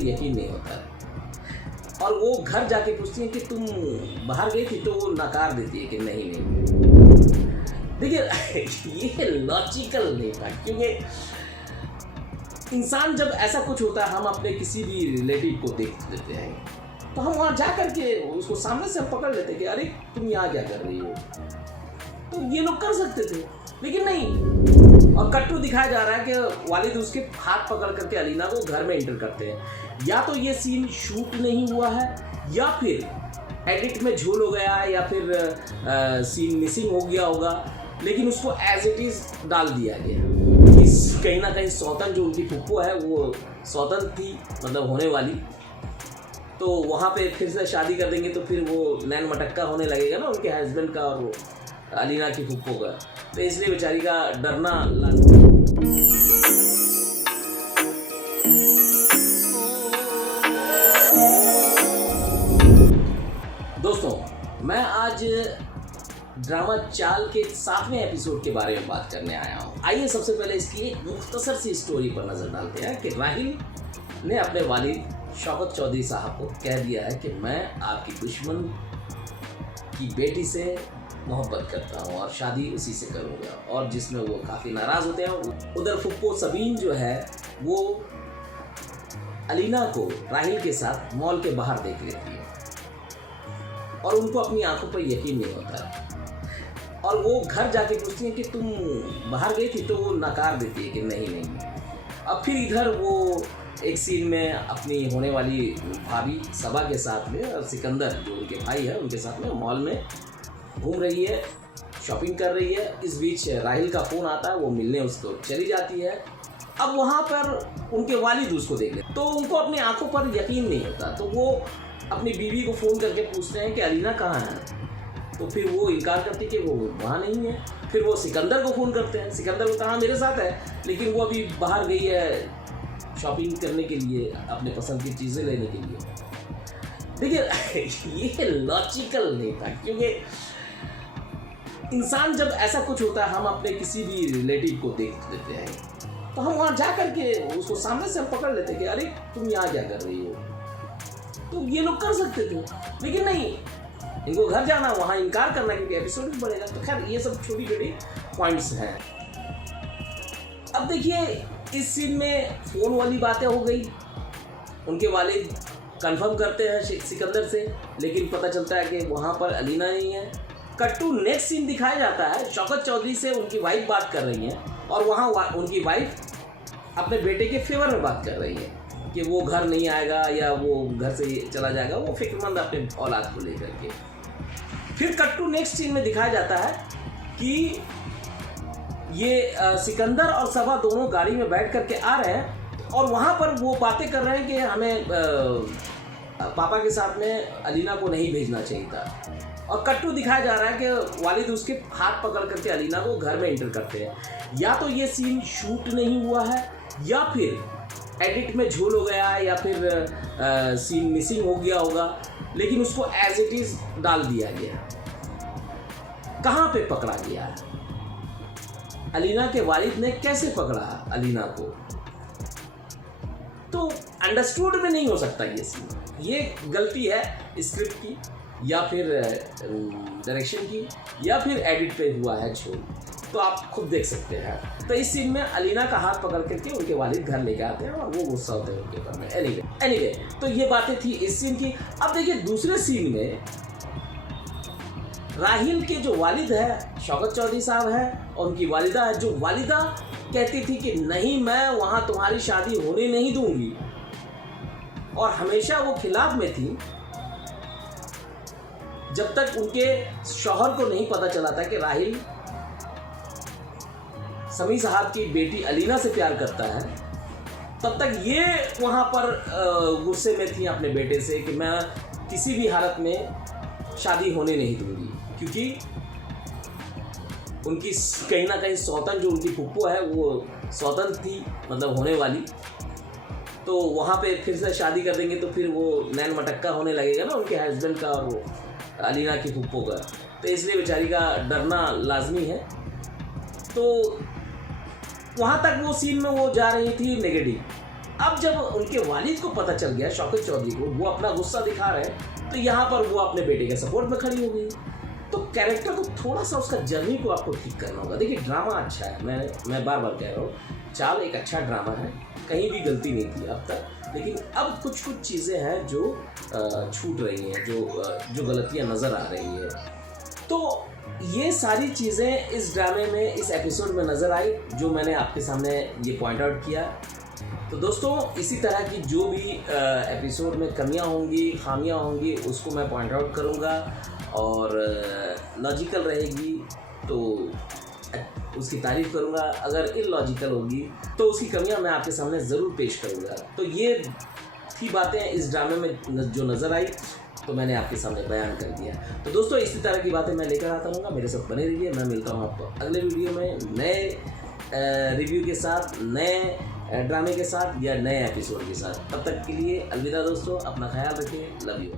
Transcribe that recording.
पर यकीन नहीं होता है। और वो घर जाके पूछती है कि तुम बाहर गई थी, तो वो नकार देती है कि नहीं। देखिए ये लॉजिकल नहीं था, क्योंकि इंसान जब ऐसा कुछ होता है, हम अपने किसी भी रिलेटिव को देख लेते हैं तो हम वहाँ जा करके उसको सामने से हम पकड़ लेते कि अरे तुम यहाँ क्या कर रही हो। तो ये लोग कर सकते थे, लेकिन नहीं। और कट्टू दिखाया जा रहा है कि वालिद उसके हाथ पकड़ करके अलीना को घर में एंटर करते हैं। या तो ये सीन शूट नहीं हुआ है, या फिर एडिट में झोल हो गया, या फिर सीन मिसिंग हो गया होगा, लेकिन उसको एज इट इज डाल दिया गया। कहीं ना कहीं सौतन जो उनकी फुप्पो है वो सौतन थी, मतलब होने वाली, तो वहाँ पे फिर से शादी कर देंगे तो फिर वो नैन मटक्का होने लगेगा ना उनके हस्बैंड का और वो अलीना की फुप्पो का। तो इसलिए बेचारी का डरना लाजमी। दोस्तों, मैं आज ड्रामा चाल के 7वें एपिसोड के बारे में बात करने आया हूँ। आइए सबसे पहले इसकी एक मुख्तसर सी स्टोरी पर नजर डालते हैं कि राहिल ने अपने वालिद शौकत चौधरी साहब को कह दिया है कि मैं आपकी दुश्मन की बेटी से मोहब्बत करता हूँ और शादी उसी से करूँगा, और जिसमें वो काफ़ी नाराज़ होते हैं। उधर फुप्पो सबीन जो है वो अलीना को राहिल के साथ मॉल के बाहर देख लेती है और उनको अपनी आंखों पर यकीन नहीं होता है। और वो घर जाके पूछती है कि तुम बाहर गई थी, तो वो नकार देती है कि नहीं। अब फिर इधर वो एक सीन में अपनी होने वाली भाभी सबा के साथ में और सिकंदर जो उनके भाई है उनके साथ में मॉल में घूम रही है, शॉपिंग कर रही है। इस बीच राहिल का फ़ोन आता है, वो मिलने उसको चली जाती है। अब वहाँ पर उनके वालिद उसको देख लेते, तो उनको अपनी आंखों पर यकीन नहीं होता, तो वो अपनी बीवी को फ़ोन करके पूछते हैं कि अलीना कहाँ है। तो फिर वो इनकार करती कि वो वहाँ नहीं है। फिर वो सिकंदर को फ़ोन करते हैं, सिकंदर को कहा मेरे साथ है, लेकिन वो अभी बाहर गई है शॉपिंग करने के लिए, अपने पसंद की चीज़ें लेने के लिए। देखिए ये लॉजिकल नहीं था, क्योंकि इंसान जब ऐसा कुछ होता है, हम अपने किसी भी रिलेटिव को देख लेते हैं तो हम वहाँ जा करके उसको सामने से हम पकड़ लेते कि अरे तुम यहाँ क्या कर रही हो। तो ये लोग कर सकते थे, लेकिन नहीं, इनको घर जाना, वहाँ इनकार करना, क्योंकि एपिसोड भी बढ़ेगा। तो खैर ये सब छोटी छोटी पॉइंट्स हैं। अब देखिए इस सीन में फ़ोन वाली बातें हो गई, उनके वालिद कंफर्म करते हैं सिकंदर से, लेकिन पता चलता है कि वहाँ पर अलीना नहीं है। कट्टू नेक्स्ट सीन दिखाया जाता है, शौकत चौधरी से उनकी वाइफ बात कर रही हैं और वहाँ उनकी वाइफ अपने बेटे के फेवर में बात कर रही है कि वो घर नहीं आएगा या वो घर से चला जाएगा, वो फिक्रमंद अपने औलाद को लेकर के। फिर कट्टू नेक्स्ट सीन में दिखाया जाता है कि ये सिकंदर और सबा दोनों गाड़ी में बैठ करके आ रहे हैं और वहाँ पर वो बातें कर रहे हैं कि हमें पापा के साथ में अलीना को नहीं भेजना चाहिए था। और कट्टू दिखाया जा रहा है कि वालिद उसके हाथ पकड़ करके अलीना को घर में एंटर करते हैं। या तो ये सीन शूट नहीं हुआ है, या फिर एडिट में झोल हो गया है, या फिर सीन मिसिंग हो गया होगा, लेकिन उसको एज इट इज डाल दिया गया। कहाँ पे पकड़ा गया है, अलीना के वालिद ने कैसे पकड़ा अलीना को, तो अंडरस्टूड में नहीं हो सकता ये सीन। ये गलती है स्क्रिप्ट की, या फिर डायरेक्शन की, या फिर एडिट पे हुआ है झोल, तो आप खुद देख सकते हैं। तो इस सीन में अलीना का हाथ पकड़ करके उनके वालिद घर लेके आते हैं और वो गुस्सा होते हैं उनके ऊपर में। एनीवे तो ये बातें थी इस सीन की। अब देखिए दूसरे सीन में राहिल के जो वालिद है शौकत चौधरी साहब है और उनकी वालिदा है, जो वालिदा कहती थी कि नहीं मैं वहाँ तुम्हारी शादी होने नहीं दूंगी, और हमेशा वो खिलाफ में थी जब तक उनके शौहर को नहीं पता चला था कि राहिल समी साहब की बेटी अलीना से प्यार करता है। तब तक ये वहाँ पर गुस्से में थी अपने बेटे से कि मैं किसी भी हालत में शादी होने नहीं दूंगी, क्योंकि उनकी कहीं ना कहीं सौतन जो उनकी फुप्पो है वो सौतन थी, मतलब होने वाली, तो वहाँ पे फिर से शादी कर देंगे तो फिर वो नैन मटक्का होने लगेगा ना उनके हस्बैंड का और वो अलीना की फुप्पो का। तो इसलिए बेचारी का डरना लाजमी है। तो वहाँ तक वो सीन में वो जा रही थी नेगेटिव। अब जब उनके वालिद को पता चल गया, शौकत चौधरी को, वो अपना गुस्सा दिखा रहे हैं, तो यहाँ पर वो अपने बेटे के सपोर्ट में खड़ी हो गई। तो कैरेक्टर को थोड़ा सा, उसका जर्नी को आपको ठीक करना होगा। देखिए ड्रामा अच्छा है, मैं बार बार कह रहा हूँ, चाल एक अच्छा ड्रामा है, कहीं भी गलती नहीं की अब तक, लेकिन अब कुछ चीज़ें हैं जो छूट रही हैं, जो गलतियाँ नज़र आ रही हैं। तो ये सारी चीज़ें इस ड्रामे में, इस एपिसोड में नज़र आई, जो मैंने आपके सामने ये पॉइंट आउट किया। तो दोस्तों इसी तरह की जो भी एपिसोड में कमियां होंगी, खामियां होंगी, उसको मैं पॉइंट आउट करूंगा, और लॉजिकल रहेगी तो उसकी तारीफ़ करूंगा, अगर इलॉजिकल होगी तो उसकी कमियां मैं आपके सामने ज़रूर पेश करूंगा। तो ये थी बातें इस ड्रामे में जो नज़र आई, तो मैंने आपके सामने बयान कर दिया। तो दोस्तों इसी तरह की बातें मैं लेकर आता रहूँगा, मेरे साथ बने रहिए। मैं मिलता हूँ आपको अगले वीडियो में नए रिव्यू के साथ, नए ड्रामे के साथ या नए एपिसोड के साथ। तब तक के लिए अलविदा दोस्तों, अपना ख्याल रखिए, लव यू।